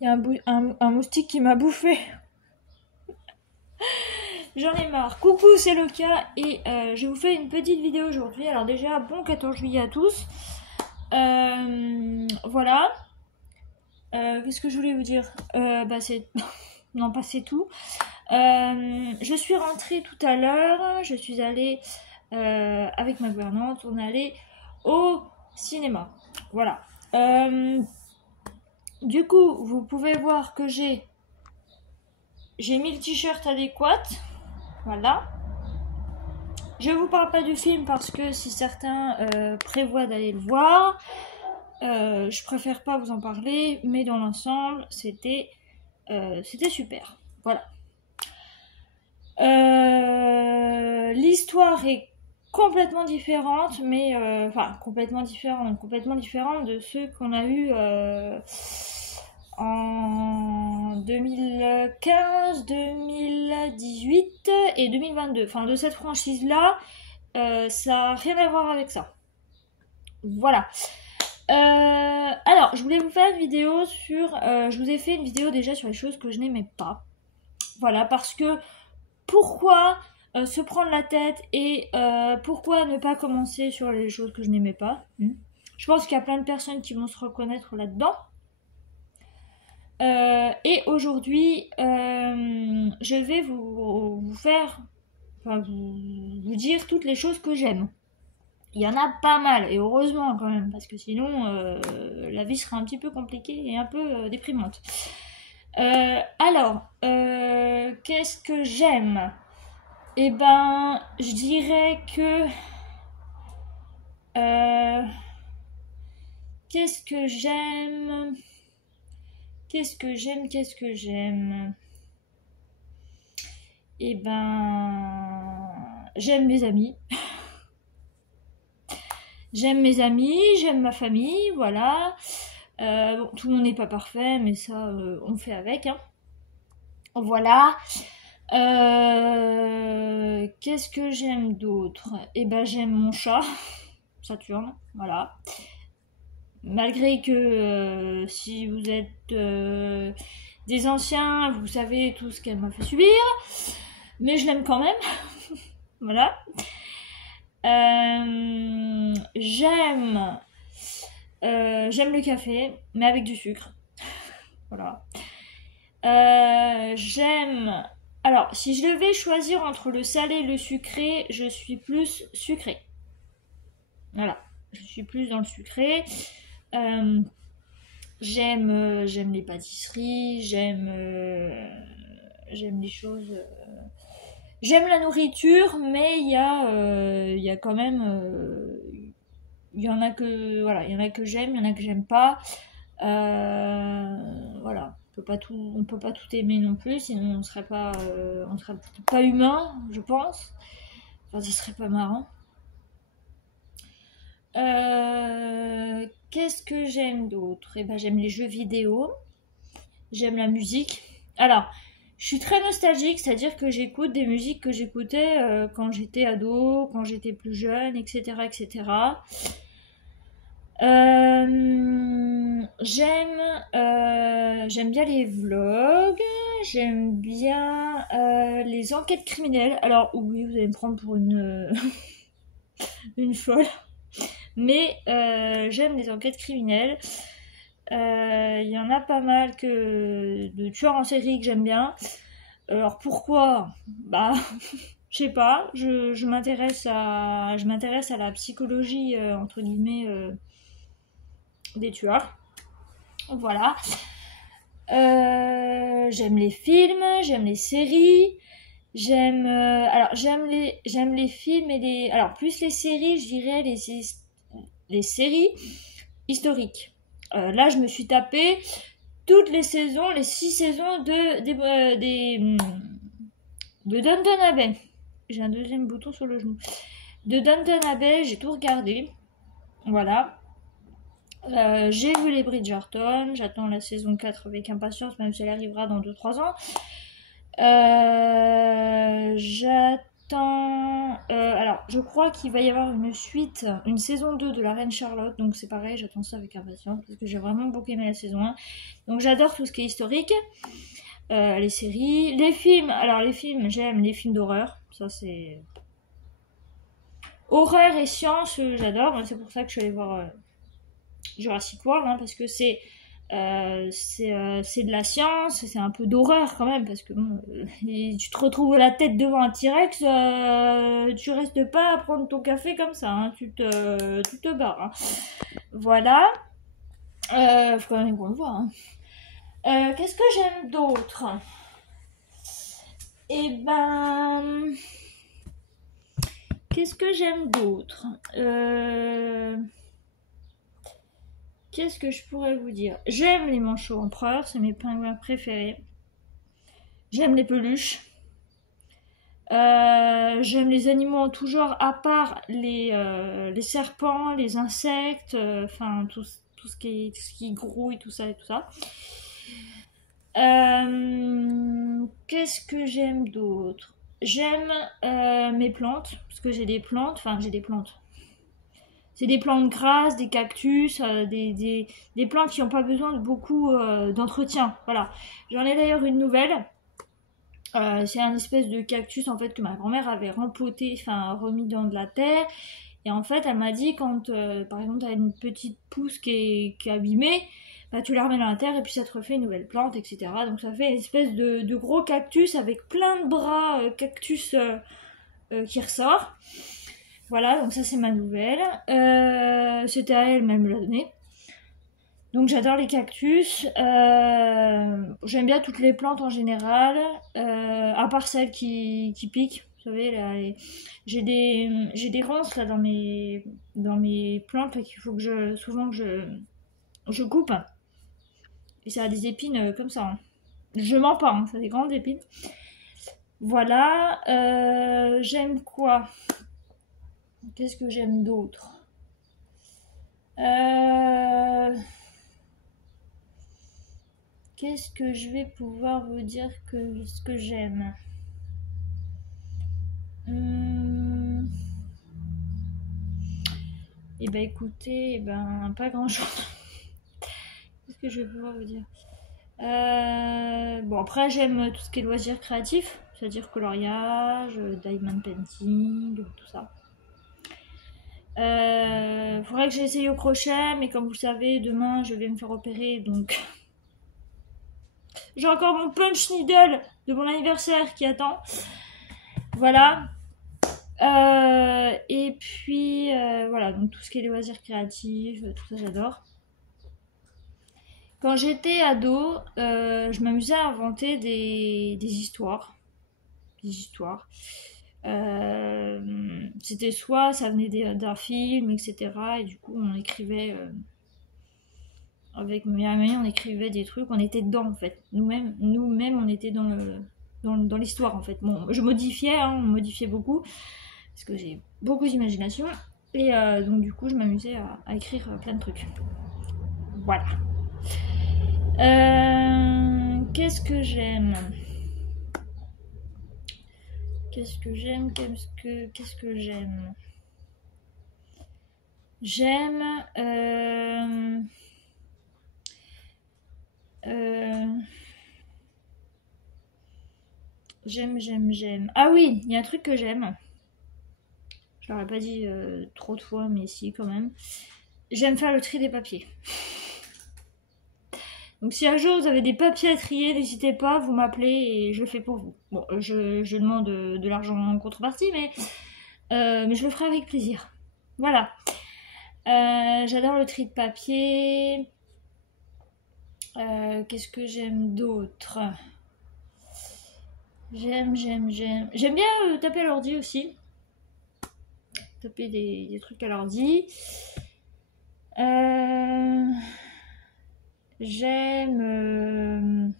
Il y a un moustique qui m'a bouffé. J'en ai marre. Coucou, c'est Loka et je vous fais une petite vidéo aujourd'hui. Alors déjà, bon 14 juillet à tous. Voilà. Qu'est-ce que je voulais vous dire c'est... non, pas c'est tout. Je suis rentrée tout à l'heure. Je suis allée avec ma gouvernante. On est allé au cinéma. Voilà. Du coup, vous pouvez voir que j'ai mis le t-shirt adéquat. Voilà. Je vous parle pas du film parce que si certains prévoient d'aller le voir, je préfère pas vous en parler, mais dans l'ensemble, c'était super. Voilà. L'histoire est complètement différente, mais complètement différente de ceux qu'on a eu en 2015, 2018 et 2022. Enfin, de cette franchise-là, ça n'a rien à voir avec ça. Voilà. Alors, je voulais vous faire une vidéo sur... je vous ai fait une vidéo déjà sur les choses que je n'aimais pas. Voilà, parce que pourquoi se prendre la tête et pourquoi ne pas commencer sur les choses que je n'aimais pas. Je pense qu'il y a plein de personnes qui vont se reconnaître là-dedans. Et aujourd'hui, je vais vous faire, vous dire toutes les choses que j'aime. Il y en a pas mal, et heureusement quand même, parce que sinon, la vie serait un petit peu compliquée et un peu déprimante. Alors, qu'est-ce que j'aime? Eh ben, je dirais que... qu'est-ce que j'aime? Qu'est-ce que j'aime? Eh ben, j'aime mes amis. J'aime mes amis, j'aime ma famille, voilà. Bon, tout le monde n'est pas parfait, mais ça, on fait avec. Hein. Voilà. Qu'est-ce que j'aime d'autre? Eh ben, j'aime mon chat, Saturne, voilà. Malgré que si vous êtes des anciens, vous savez tout ce qu'elle m'a fait subir, mais je l'aime quand même. Voilà. J'aime le café, mais avec du sucre. Voilà. J'aime... Alors, si je devais choisir entre le salé et le sucré, je suis plus sucré. Voilà. Je suis plus dans le sucré. J'aime les pâtisseries, j'aime les choses... J'aime la nourriture, mais il y a quand même... il y en a que j'aime, il y en a que j'aime pas. Voilà. On peut pas tout aimer non plus, sinon on serait pas humain, je pense. Enfin, ce serait pas marrant. Qu'est-ce que j'aime d'autre? Eh ben, j'aime les jeux vidéo, j'aime la musique. Alors, je suis très nostalgique, c'est-à-dire que j'écoute des musiques que j'écoutais quand j'étais ado, quand j'étais plus jeune, etc., etc. J'aime bien les vlogs, j'aime bien les enquêtes criminelles. Alors oui, vous allez me prendre pour une une folle, mais j'aime les enquêtes criminelles. Il y en a pas mal de tueurs en série que j'aime bien. Alors pourquoi? Bah je sais pas. Je m'intéresse à la psychologie entre guillemets des tueurs. Voilà. J'aime les films, j'aime les séries, j'aime les films et les plus les séries, je dirais les séries historiques. Là, je me suis tapé toutes les saisons, les 6 saisons de Downton Abbey. J'ai un deuxième bouton sur le genou. De Downton Abbey, j'ai tout regardé. Voilà. J'ai vu les Bridgerton, j'attends la saison 4 avec impatience, même si elle arrivera dans 2-3 ans. temps... alors, je crois qu'il va y avoir une suite, une saison 2 de La Reine Charlotte. Donc c'est pareil, j'attends ça avec impatience parce que j'ai vraiment beaucoup aimé la saison 1. Donc j'adore tout ce qui est historique. Les séries, les films. Alors les films, j'aime les films d'horreur. Ça c'est... Horreur et science, j'adore. C'est pour ça que je suis allée voir Jurassic World, hein, parce que c'est de la science, c'est un peu d'horreur quand même, parce que bon, tu te retrouves la tête devant un T-Rex, tu restes pas à prendre ton café comme ça, hein, tu te barres. Hein. Voilà. Faut quand même qu'on le voit. Hein. Qu'est-ce que j'aime d'autre? Eh ben... Qu'est-ce que j'aime d'autre? Qu'est-ce que je pourrais vous dire? J'aime les manchots empereurs, c'est mes pingouins préférés. J'aime les peluches. J'aime les animaux en tout genre, à part les serpents, les insectes, enfin tout ce qui grouille, tout ça et tout ça. Qu'est-ce que j'aime d'autre? J'aime mes plantes, parce que j'ai des plantes, enfin j'ai des plantes. C'est des plantes grasses, des cactus, des plantes qui n'ont pas besoin de beaucoup d'entretien. Voilà. J'en ai d'ailleurs une nouvelle. C'est un espèce de cactus en fait que ma grand-mère avait rempoté, enfin remis dans de la terre. Et en fait, elle m'a dit quand, par exemple, t'as une petite pousse qui est abîmée, bah, tu la remets dans la terre et puis ça te refait une nouvelle plante, etc. Donc ça fait une espèce de gros cactus avec plein de bras cactus qui ressort. Voilà, donc ça c'est ma nouvelle. C'était à elle, même me l'a donné. Donc j'adore les cactus. J'aime bien toutes les plantes en général, à part celles qui piquent. Vous savez, là, j'ai des ronces là dans mes plantes qu'il faut que je coupe. Et ça a des épines comme ça. Hein. Je mens pas, hein, ça a des grandes épines. Voilà. J'aime quoi? Qu'est-ce que j'aime d'autre? Qu'est-ce que je vais pouvoir vous dire que ce que j'aime? Eh ben écoutez, pas grand-chose. Qu'est-ce que je vais pouvoir vous dire? Bon après j'aime tout ce qui est loisirs créatifs, c'est-à-dire coloriage, diamond painting, tout ça. Faudrait que j'essaye au crochet, mais comme vous le savez, demain je vais me faire opérer, donc j'ai encore mon punch needle de mon anniversaire qui attend. Voilà. Et puis voilà, donc tout ce qui est loisirs créatifs, tout ça j'adore. Quand j'étais ado, je m'amusais à inventer des histoires. Des histoires. C'était soit ça venait d'un film, etc. Et du coup, on écrivait avec mes amis, on écrivait des trucs, on était dedans en fait. Nous-mêmes, on était dans l'histoire en fait. Bon, je modifiais, hein, on modifiait beaucoup parce que j'ai beaucoup d'imagination. Et donc du coup, je m'amusais à écrire plein de trucs. Voilà. Qu'est-ce que j'aime? Qu'est-ce que j'aime? Qu'est-ce que j'aime? J'aime. J'aime. Ah oui, il y a un truc que j'aime. Je l'aurais pas dit trop de fois, mais si quand même. J'aime faire le tri des papiers. Donc si un jour vous avez des papiers à trier, n'hésitez pas, vous m'appelez et je le fais pour vous. Bon, je demande de l'argent en contrepartie, mais je le ferai avec plaisir. Voilà. J'adore le tri de papier. Qu'est-ce que j'aime d'autre? J'aime bien taper à l'ordi aussi. Taper des trucs à l'ordi. J'aime...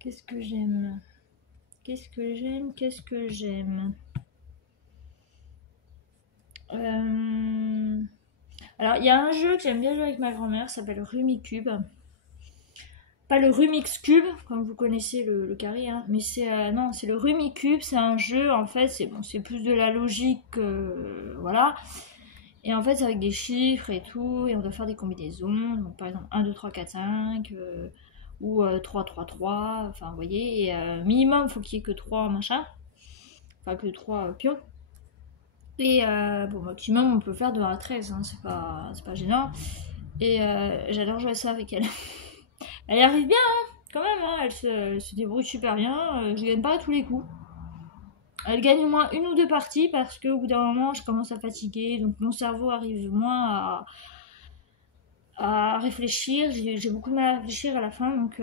qu'est-ce que j'aime? Qu'est-ce que j'aime? Qu'est-ce que j'aime? Alors, il y a un jeu que j'aime bien jouer avec ma grand-mère, ça s'appelle Rumicube. pas le Rumix Cube, comme vous connaissez le carré, hein, mais c'est non, c'est le Rumicube. C'est un jeu, en fait, c'est bon, c'est plus de la logique, voilà. Et en fait, c'est avec des chiffres et tout, et on doit faire des combinaisons. Donc, par exemple, 1, 2, 3, 4, 5, ou 3, 3, 3, enfin, vous voyez. Et minimum, faut qu'il y ait que 3 machin, enfin, que 3 pions. Et bon, maximum, on peut faire de 1 à 13, hein, c'est pas gênant. Et j'adore jouer à ça avec elle. Elle y arrive bien, hein, quand même, hein, elle se débrouille super bien. Je gagne pas à tous les coups. Elle gagne au moins une ou deux parties parce qu'au bout d'un moment, je commence à fatiguer. Donc mon cerveau arrive moins à réfléchir. J'ai beaucoup de mal à réfléchir à la fin. Donc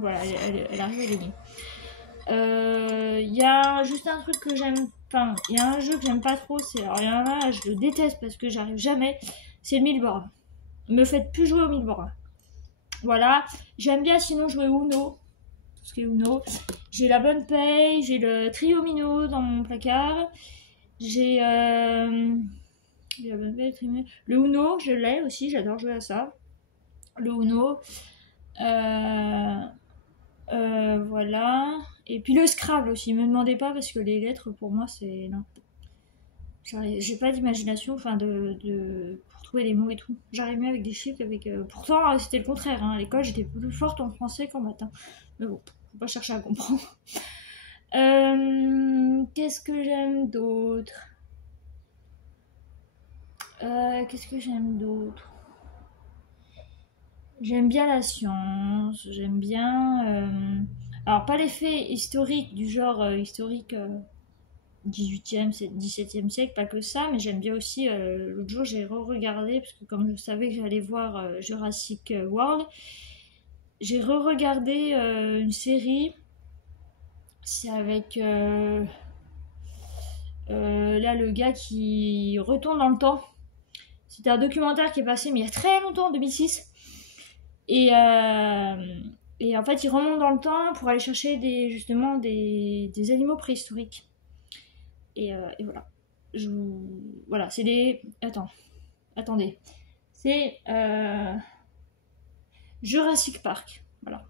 voilà, elle arrive à gagner. Il y a juste un truc que j'aime. Enfin, il y a un jeu que j'aime pas trop. Alors, il y en a, je le déteste parce que j'arrive jamais. C'est le Milborn. Me faites plus jouer au Milborn. Voilà. J'aime bien sinon jouer au Uno. Tout ce qui est Uno. J'ai la bonne paye. J'ai le trio Mino dans mon placard. J'ai la bonne paye, le Uno, je l'ai aussi. J'adore jouer à ça. Le Uno. Voilà. Et puis le Scrabble aussi. Me demandez pas parce que les lettres pour moi c'est non. J'ai pas d'imagination, enfin pour trouver les mots et tout. J'arrive mieux avec des chiffres qu'avec. Pourtant c'était le contraire. Hein. À l'école j'étais plus forte en français qu'en maths. Mais bon, faut pas chercher à comprendre. Qu'est-ce que j'aime d'autre? Qu'est-ce que j'aime d'autre? J'aime bien la science. J'aime bien. Alors pas les faits historiques du genre historique 18e, 17e siècle, pas que ça, mais j'aime bien aussi, l'autre jour j'ai re-regardé, parce que comme je savais que j'allais voir Jurassic World, j'ai re-regardé une série, c'est avec là le gars qui retourne dans le temps. C'était un documentaire qui est passé mais il y a très longtemps, en 2006, et en fait il remonte dans le temps pour aller chercher justement des animaux préhistoriques. Et voilà. Voilà, c'est des. Attendez. C'est Jurassic Park. Voilà.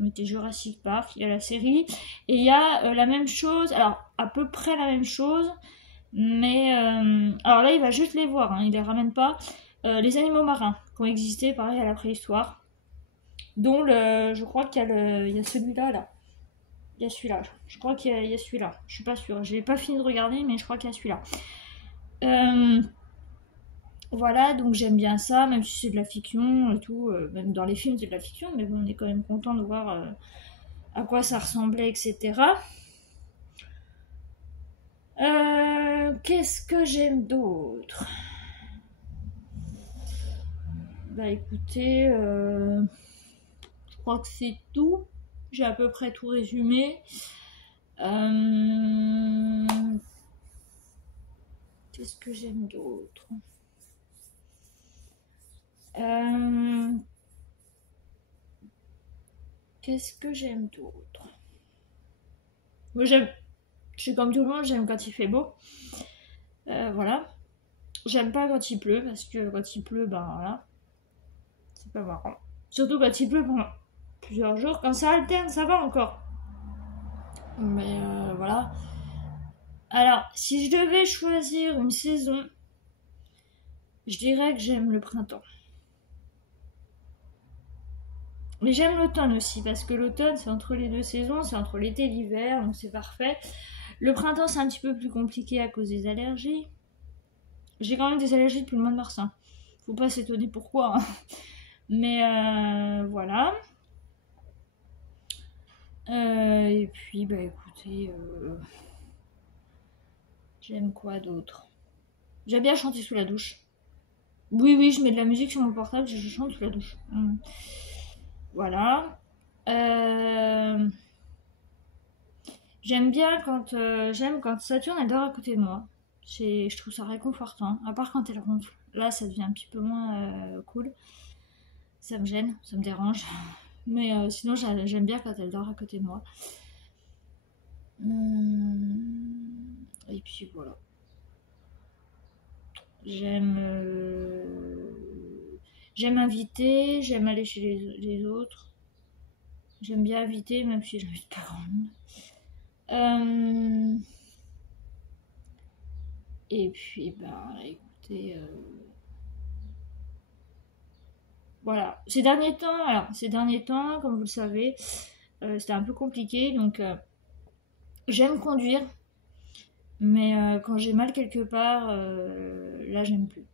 On était Jurassic Park, il y a la série. Et il y a la même chose, alors à peu près la même chose, mais. Alors là, il va juste les voir, hein, il les ramène pas. Les animaux marins qui ont existé, pareil, à la préhistoire. Dont je crois qu'il y a celui-là, là. Il y a celui-là. Je crois qu'il y a celui-là. Je suis pas sûre. Je n'ai pas fini de regarder, mais je crois qu'il y a celui-là. Voilà, donc j'aime bien ça, même si c'est de la fiction et tout. Même dans les films, c'est de la fiction, mais bon, on est quand même content de voir à quoi ça ressemblait, etc. Qu'est-ce que j'aime d'autre? Bah écoutez, je crois que c'est tout. J'ai à peu près tout résumé. Qu'est-ce que j'aime d'autre? Qu'est-ce que j'aime d'autre? Moi, je suis comme tout le monde, j'aime quand il fait beau. Voilà. J'aime pas quand il pleut, parce que quand il pleut, ben voilà, c'est pas marrant. Surtout quand il pleut pendant plusieurs jours. Quand ça alterne, ça va encore. Mais voilà. Alors, si je devais choisir une saison, je dirais que j'aime le printemps. Mais j'aime l'automne aussi, parce que l'automne, c'est entre les deux saisons, c'est entre l'été et l'hiver, donc c'est parfait. Le printemps, c'est un petit peu plus compliqué à cause des allergies. J'ai quand même des allergies depuis le mois de mars. Hein. Faut pas s'étonner pourquoi. Hein. Mais voilà. Et puis, bah écoutez, j'aime quoi d'autre? J'aime bien chanter sous la douche. Oui, oui, je mets de la musique sur mon portable et je chante sous la douche. Voilà. J'aime bien quand Saturne elle dort à côté de moi. Je trouve ça réconfortant. À part quand elle ronfle. Là, ça devient un petit peu moins cool. Ça me gêne, ça me dérange. Mais sinon, j'aime bien quand elle dort à côté de moi. Et puis voilà. J'aime. J'aime inviter, j'aime aller chez les autres. J'aime bien inviter, même si j'invite pas grand monde. Et puis, bah, écoutez, voilà. Ces derniers temps, comme vous le savez, c'était un peu compliqué, donc j'aime conduire, mais quand j'ai mal quelque part, là, j'aime plus.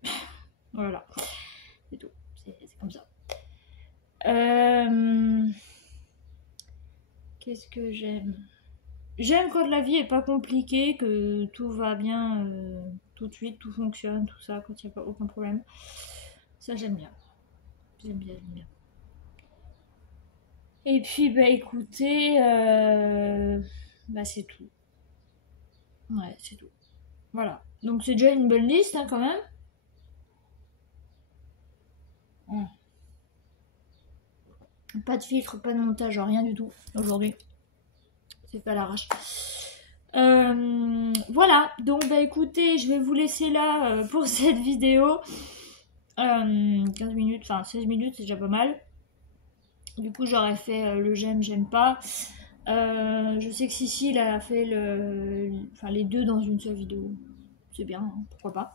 Voilà, c'est tout. C'est comme ça. Qu'est-ce que j'aime? J'aime quand la vie est pas compliquée, que tout va bien tout de suite, tout fonctionne, tout ça, quand il n'y a pas aucun problème. Ça, j'aime bien. J'aime bien, j'aime bien. Et puis, bah écoutez, bah c'est tout. Ouais, c'est tout. Voilà. Donc c'est déjà une bonne liste hein, quand même. Hum. Pas de filtre, pas de montage, rien du tout aujourd'hui. C'est pas à l'arrache. Voilà, donc bah écoutez, je vais vous laisser là pour cette vidéo. 15 minutes, enfin 16 minutes, c'est déjà pas mal. Du coup, j'aurais fait le j'aime, j'aime pas. Je sais que Sissi, elle a fait les deux dans une seule vidéo. C'est bien, hein, pourquoi pas.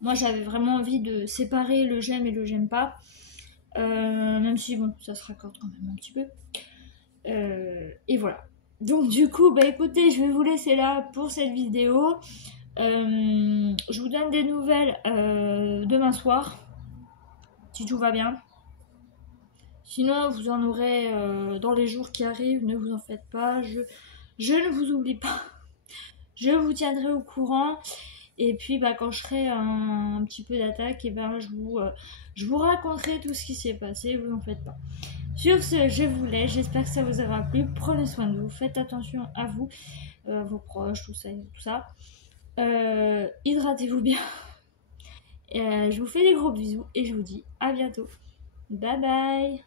Moi, j'avais vraiment envie de séparer le j'aime et le j'aime pas. Même si, bon, ça se raccorde quand même un petit peu. Et voilà. Donc, du coup, bah écoutez, je vais vous laisser là pour cette vidéo. Je vous donne des nouvelles demain soir, si tout va bien. Sinon, vous en aurez dans les jours qui arrivent, ne vous en faites pas. Je ne vous oublie pas. Je vous tiendrai au courant. Et puis, bah, quand je ferai un petit peu d'attaque, et ben, je vous raconterai tout ce qui s'est passé. Vous n'en faites pas. Sur ce, je vous laisse. J'espère que ça vous aura plu. Prenez soin de vous. Faites attention à vous, vos proches, tout ça, tout ça. Hydratez-vous bien. Je vous fais des gros bisous et je vous dis à bientôt. Bye bye.